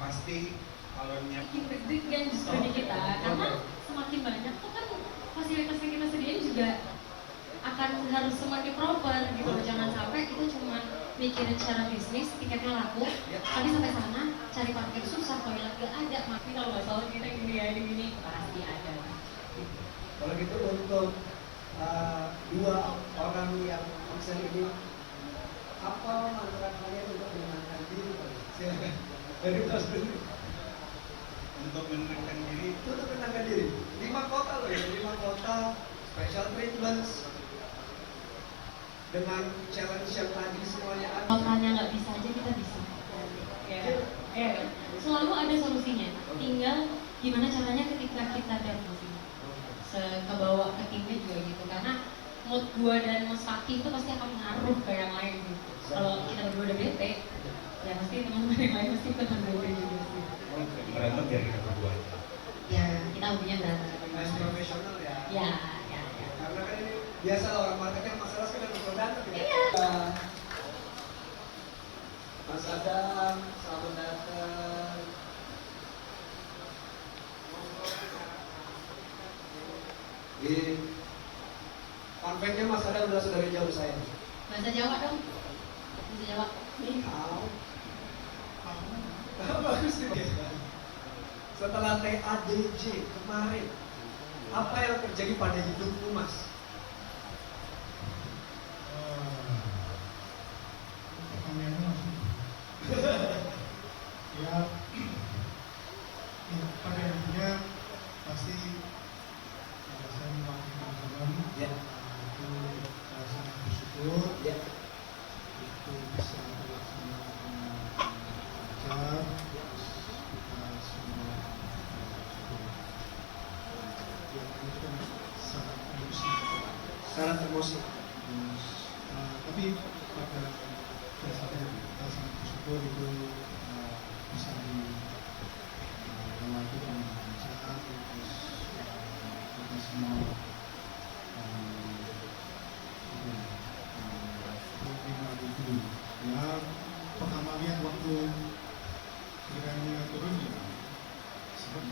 pasti kalau bikin deg-degan justru di kita, karena semakin banyak tuh kan fasilitas yang kita sediain juga akan harus semakin proper gitu loh. Jangan sampai kita cuma mikirin secara bisnis, tiketnya laku, tapi sampai sana cari parkir susah, toilet gak ada. Tapi kalau nggak salah kita gini pasti ada. Kalau gitu untuk dua orang yang absen ini, apa mantra kalian untuk menenangkan diri? Silakan. Dari Mas dulu. untuk menenangkan diri Itu untuk menenangkan diri. 5 kota loh ya, 5 kota, special treatments, dengan challenge yang tadi semuanya ada. Kalau tanya nggak bisa aja kita bisa. Ya, selalu ada solusinya. Tinggal gimana caranya ketika kita down kebawa ke timnya juga gitu, karena mood gua dan Mas Fakih itu pasti akan mengaruh ke yang lain gitu. Kalau kita berdua udah bete, ya pasti teman-teman yang lain pasti ikutan bete juga sih. berantem biar kita berdua. Ya kita hobinya berantem. Mas profesional ya. Ya. Karena kan ini biasa lah orang marketing masalah sekedar berantem ya. Iya. Mas Adam, selamat datang. Di konvennya Mas Adam udah dari jauh saya. Bahasa Jawa dong. Bahasa Jawa. Kau. Bagus nih. Setelah TADJ kemarin, apa yang terjadi pada hidupmu, Mas? Pertanyaannya masih ya, pada intinya pasti saya mewakili teman-teman Ya. itu saya sangat bersyukur Ya. itu bisa terlaksana dengan lancar. Kita semua bersyukur. Ya, itu kan sangat emosi. Sangat emosi. Terus, tapi pada dasarnya kita sangat bersyukur itu bisa dilewati dengan lancar. Terus kita semua terima itu ya. Pertama lihat waktu kiranya turun ya serem.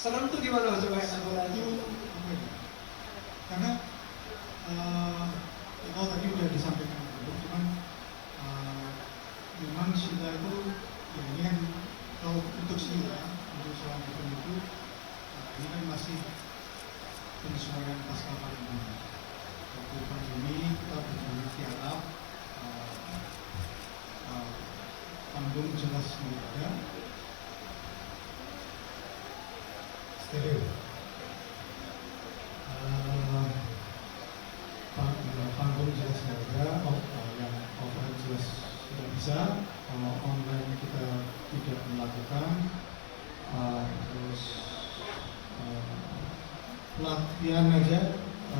Serem tuh gimana Mas? Coba Itu apa ya? Karena kalau tadi udah disampaikan dulu, cuman memang Sheila itu ya ini kan kalau untuk Sheila untuk seorang itu ini kan masih penyesuaian pasca pandemi. Waktu pandemi kita berjalan tiarap, panggung jelas tidak ada, steril. Panggung jelas tidak ada, yang offline jelas tidak bisa, online kita tidak melakukan, terus latihan aja,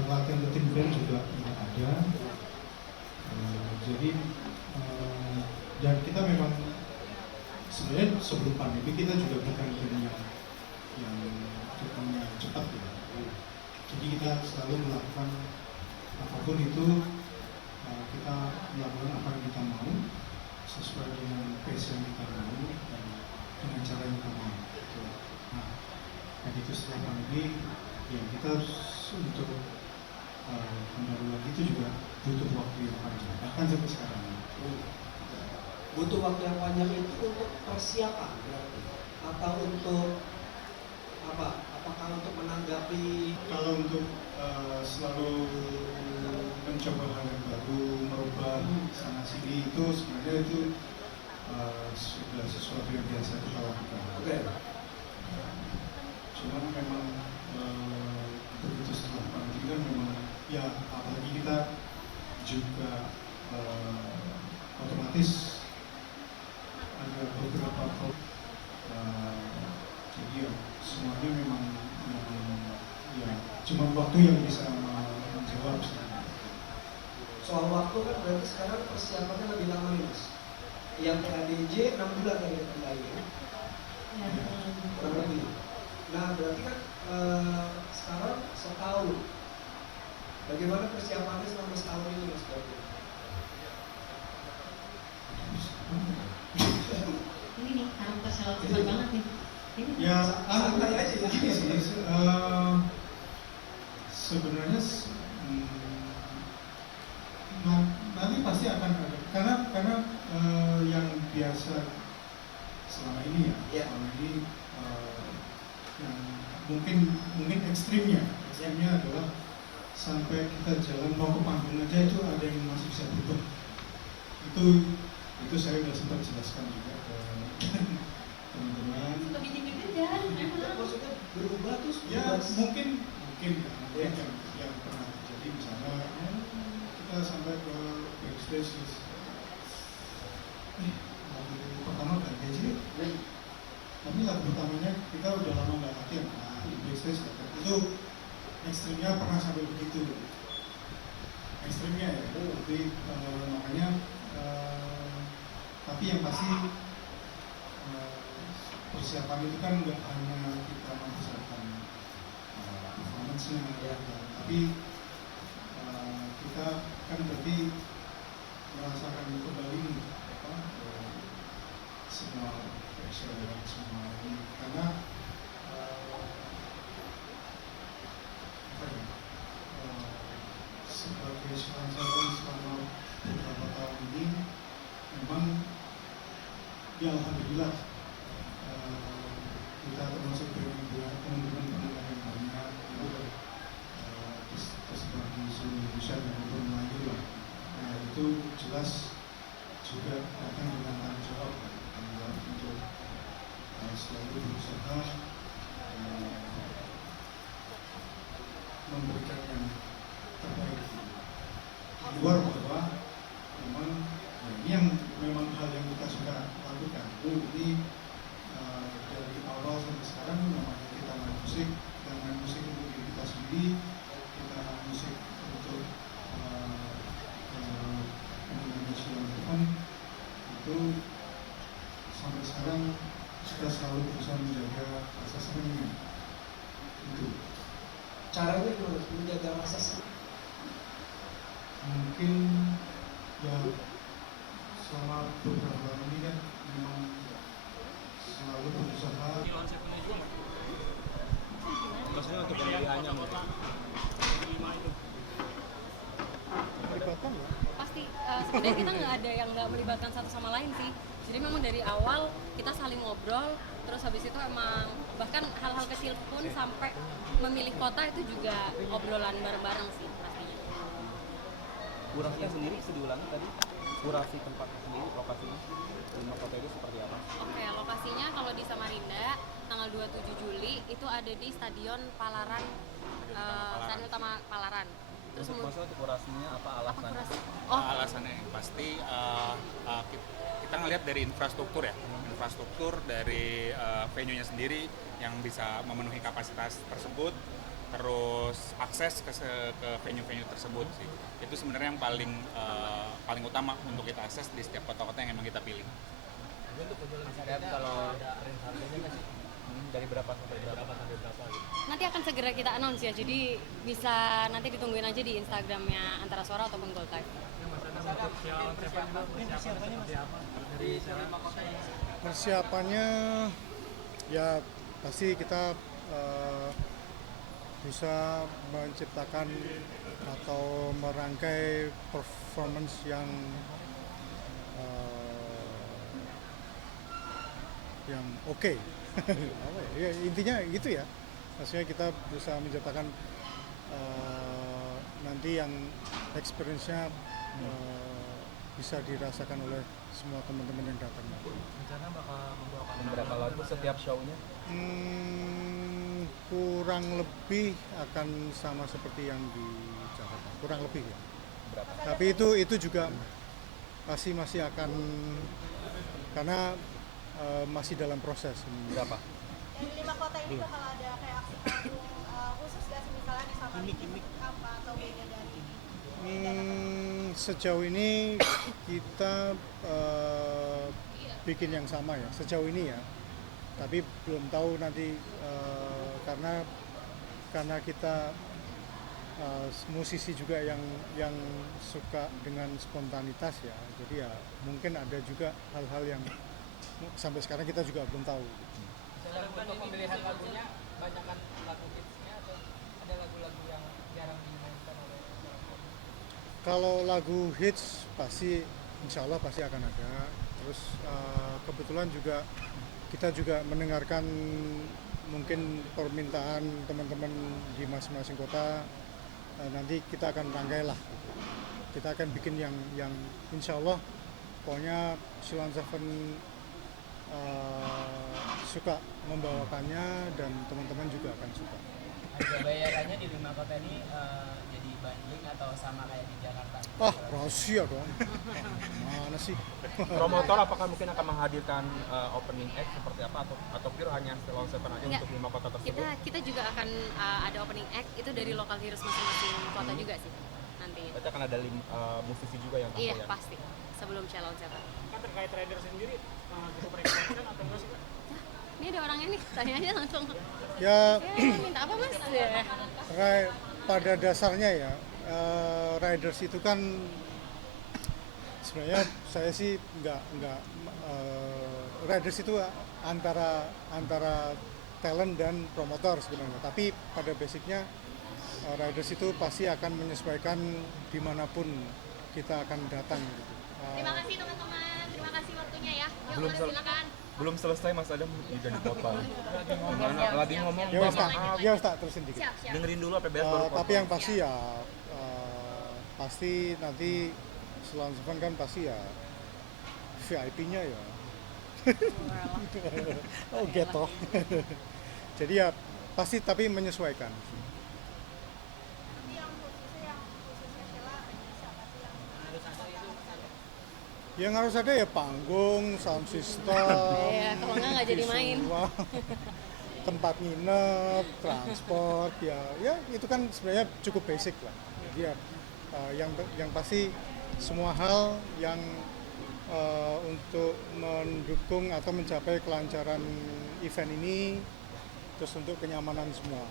latihan rutin band juga tidak ada. Jadi dan kita memang sebenarnya sebelum pandemi kita juga bukan band yang ritmenya cepat ya. Jadi kita selalu melakukan apapun itu, kita melakukan apa yang kita mau sesuai dengan pace yang kita mau dan dengan cara yang kita mau. Nah, dan itu setelah pandemi ya kita untuk kembali lagi itu juga butuh waktu yang panjang, bahkan sampai sekarang. Butuh waktu yang panjang itu untuk persiapan berarti, atau untuk apa? Apakah untuk menanggapi? Kalau untuk selalu mencoba hal yang baru, merubah sana sini, itu sebenarnya itu sudah sesuatu yang biasa kita lakukan. Oke. Cuman memang begitu setelah pandemi kan memang ya, apalagi kita juga otomatis ada beberapa jadi ya semuanya memang ya cuma waktu yang bisa menjawab sebenarnya. Soal waktu kan berarti sekarang persiapannya lebih lama nih Mas. Yang TADJ 6 bulan yang kita ya. Kurang lebih. Nah berarti kan sekarang setahun. Bagaimana persiapannya selama setahun ini Mas? Ya, santai aja ya. gini sih, sebenarnya nanti pasti akan ada karena yang biasa selama ini Iya. selama ini yang mungkin ekstrimnya adalah sampai kita jalan mau ke panggung aja itu ada yang masih bisa tutup. Itu saya udah sempat jelaskan juga ke teman-teman. Suka bikin deg-degan. Ya, maksudnya berubah terus Ya berubah. mungkin Iya. yang pernah terjadi misalnya kita sampai ke backstage terus lagu pertama ganti aja yuk. Tapi lagu pertamanya kita udah lama nggak latihan, nah di backstage itu ekstrimnya pernah sampai begitu, ekstrimnya ya. Tapi makanya tapi yang pasti persiapan itu kan nggak hanya kita mempersiapkan performance-nya, Ya. tapi kita kan berarti merasakan kembali semua pressure, semua ini karena sebagai seorang sarjana selama beberapa tahun ini memang ya alhamdulillah kita termasuk dengan teman-teman pendengar yang banyak tersebar di seluruh Indonesia dan maupun Melayu lah. Nah itu jelas juga datang dengan tanggung jawab untuk selalu berusaha memberikan yang terbaik. Di luar bahwa memang ini yang memang hal yang kita sudah lakukan. Ini dari awal sampai sekarang namanya kita main musik untuk diri kita sendiri, kita main musik untuk Indonesia depan itu sampai sekarang kita selalu berusaha menjaga rasa senangnya. Itu Caranya gimana menjaga rasa senang? mungkin ya selama beberapa tahun ini kan memang selalu berusaha. Maksudnya untuk pemilihannya mungkin. Melibatkan ya? Pasti sebenarnya kita nggak ada yang nggak melibatkan satu sama lain sih. Jadi memang dari awal kita saling ngobrol, terus habis itu emang bahkan hal-hal kecil pun sampai memilih kota itu juga obrolan bareng-bareng sih pastinya. Kurasinya sendiri bisa diulangi tadi? Kurasi tempat sendiri, lokasinya 5 kota itu seperti apa? Oke, lokasinya kalau di Samarinda tanggal 27 Juli itu ada di Stadion Palaran, Stadion Utama Palaran. Terus Maksudnya untuk kurasinya apa alasannya? Alasannya yang pasti kita ngelihat dari infrastruktur ya, infrastruktur dari venue-nya sendiri yang bisa memenuhi kapasitas tersebut, terus akses ke venue-venue tersebut sih. Itu sebenarnya yang paling utama untuk kita akses di setiap kota-kota yang memang kita pilih. Dan kalau range harganya nggak sih? Dari berapa sampai berapa gitu? nanti akan segera kita announce ya, jadi bisa nanti ditungguin aja di Instagramnya Antara Suara ataupun Gold Type. Persiapannya ya pasti kita bisa menciptakan atau merangkai performance yang oke. Ya, intinya gitu ya, maksudnya kita berusaha menciptakan nanti yang experience-nya bisa dirasakan oleh semua teman-teman yang datang. Rencana bakal membawakan berapa lagu setiap show-nya? Kurang lebih akan sama seperti yang di Jakarta, kurang lebih ya. Berapa? Tapi itu juga masih akan, karena masih dalam proses. Berapa? Dari 5 kota ini bakal ada kayak aksi panggung khusus gak sih, misalnya di Samarinda apa atau beda dari ini? Sejauh ini kita bikin yang sama ya, sejauh ini ya. Tapi belum tahu nanti karena kita musisi juga yang suka dengan spontanitas ya. Jadi ya mungkin ada juga hal-hal yang sampai sekarang kita juga belum tahu. Untuk pemilihan lagunya, banyakkan lagu hitsnya atau ada lagu-lagu yang jarang dimainkan oleh orang? Kalau lagu hits pasti, insya Allah pasti akan ada. Terus kebetulan juga kita juga mendengarkan mungkin permintaan teman-teman di masing-masing kota. Nanti kita akan rangkai lah. Kita akan bikin yang insya Allah pokoknya Sheila on 7 suka membawakannya dan teman-teman juga akan suka. Harga bayarannya di 5 kota ini jadi banding atau sama kayak di Jakarta? Rahasia dong. Mana sih? Promotor apakah mungkin akan menghadirkan opening act seperti apa atau pure hanya Sheila on 7 aja Enggak. untuk 5 kota tersebut? Kita juga akan ada opening act itu dari lokal heroes masing-masing kota juga sih nanti. Berarti akan ada musisi juga yang tampil Iya ya? pasti sebelum Sheila on 7. Kan terkait rider sendiri, cukup rekomendasikan atau enggak sih? Ini ada orangnya nih, tanya aja langsung. Ya, Minta apa mas? Ya. pada dasarnya ya riders itu kan sebenarnya saya sih nggak riders itu antara talent dan promotor sebenarnya, tapi pada basicnya riders itu pasti akan menyesuaikan dimanapun kita akan datang gitu. Terima kasih teman-teman, terima kasih waktunya ya. Yuk, Belum Mas, sel- silakan. Belum selesai Mas Adam udah dipotong. Lagi ngomong. Ya Ustaz, terusin dikit. Siap. Dengerin dulu APBS baru potong. Tapi yang pasti ya pasti nanti Sheila on 7 kan pasti ya VIP-nya ya. Oh gitu. Jadi ya pasti tapi menyesuaikan. Tapi yang khususnya Sheila siapa sih yang Yang harus ada ya panggung, sound system. Iya, kalau nggak jadi main. visual, tempat nginep, transport, ya itu kan sebenarnya cukup basic lah. Jadi ya yang pasti semua hal yang untuk mendukung atau mencapai kelancaran event ini, terus untuk kenyamanan semua.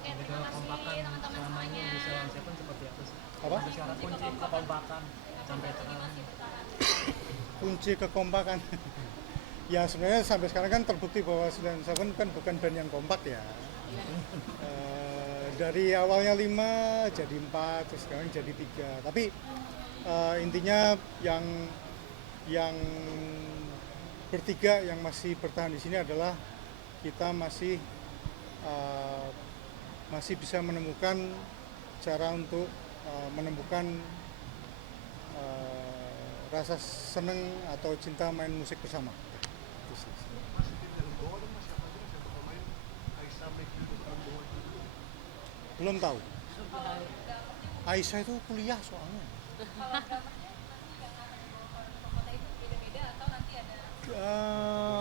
Oke, terima kasih teman-teman semuanya. Seperti apa sih? Apa? Syarat kunci kekompakan sampai sekarang. Kunci kekompakan. Ya sebenarnya sampai sekarang kan terbukti bahwa Sheila on 7 kan bukan band yang kompak ya. Dari awalnya 5 jadi 4, terus sekarang jadi 3. Tapi intinya yang bertiga yang masih bertahan di sini adalah kita masih bisa menemukan cara untuk menemukan rasa seneng atau cinta main musik bersama. Itu sih. Belum tahu. Aisyah itu kuliah soalnya.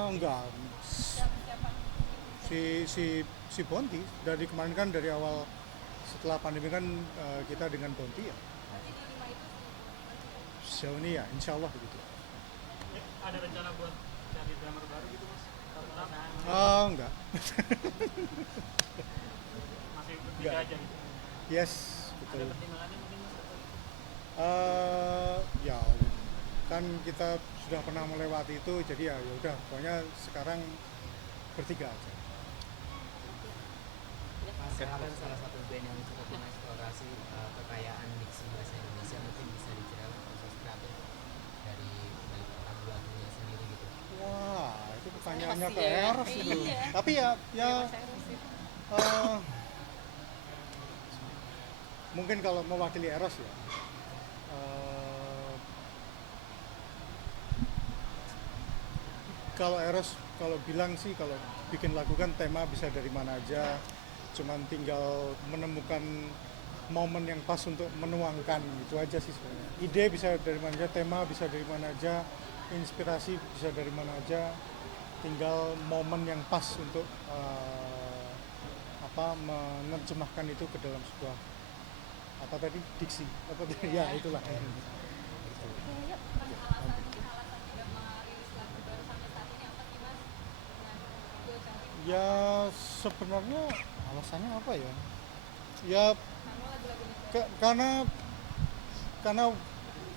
Enggak. Si Bonti dari kemarin kan dari awal setelah pandemi kan kita dengan Bonti ya. Sejauh ini ya, insya Allah begitu. Ada rencana buat cari drummer baru gitu mas? Enggak. Masih bertiga Enggak. aja gitu? Yes, Ada betul. pertimbangannya mungkin mas? Ya kan kita sudah pernah melewati itu, jadi ya udah pokoknya sekarang bertiga aja. Ada salah satu band yang cukup mengeksplorasi kekayaan diksi bahasa Indonesia, mungkin bisa diceritakan proses kreatif dari lagu-lagunya sendiri gitu. Wah, itu pertanyaannya Pasti ke ya. Eros itu. Iya. Tapi ya mungkin kalau mewakili Eros ya. Kalau Eros kalau bilang sih kalau bikin lagu kan tema bisa dari mana aja, cuman tinggal menemukan momen yang pas untuk menuangkan, itu aja sih sebenarnya. Ide bisa dari mana aja, tema bisa dari mana aja, inspirasi bisa dari mana aja, tinggal momen yang pas untuk menerjemahkan itu ke dalam sebuah apa tadi diksi apa tadi ya itulah. Ya sebenarnya alasannya apa ya? Ya karena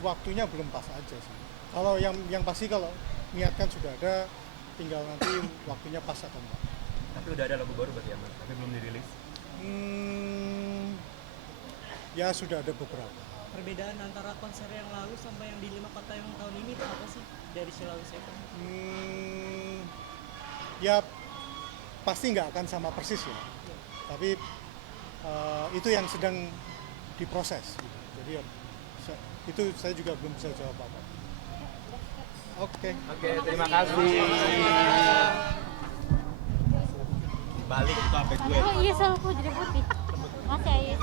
waktunya belum pas aja sih. Kalau yang pasti kalau niat kan sudah ada, tinggal nanti waktunya pas atau enggak. Tapi udah ada lagu baru berarti ya, Mas? Tapi belum dirilis. Ya sudah ada beberapa. Perbedaan antara konser yang lalu sama yang di 5 kota yang tahun ini itu apa sih dari Sheila Wisata? Ya pasti nggak akan sama persis ya, tapi itu yang sedang diproses gitu. Jadi ya, itu saya juga belum bisa jawab apa. Oke, terima kasih. Balik ke gue. Oh iya, sama aku jadi putih. Masih Ais.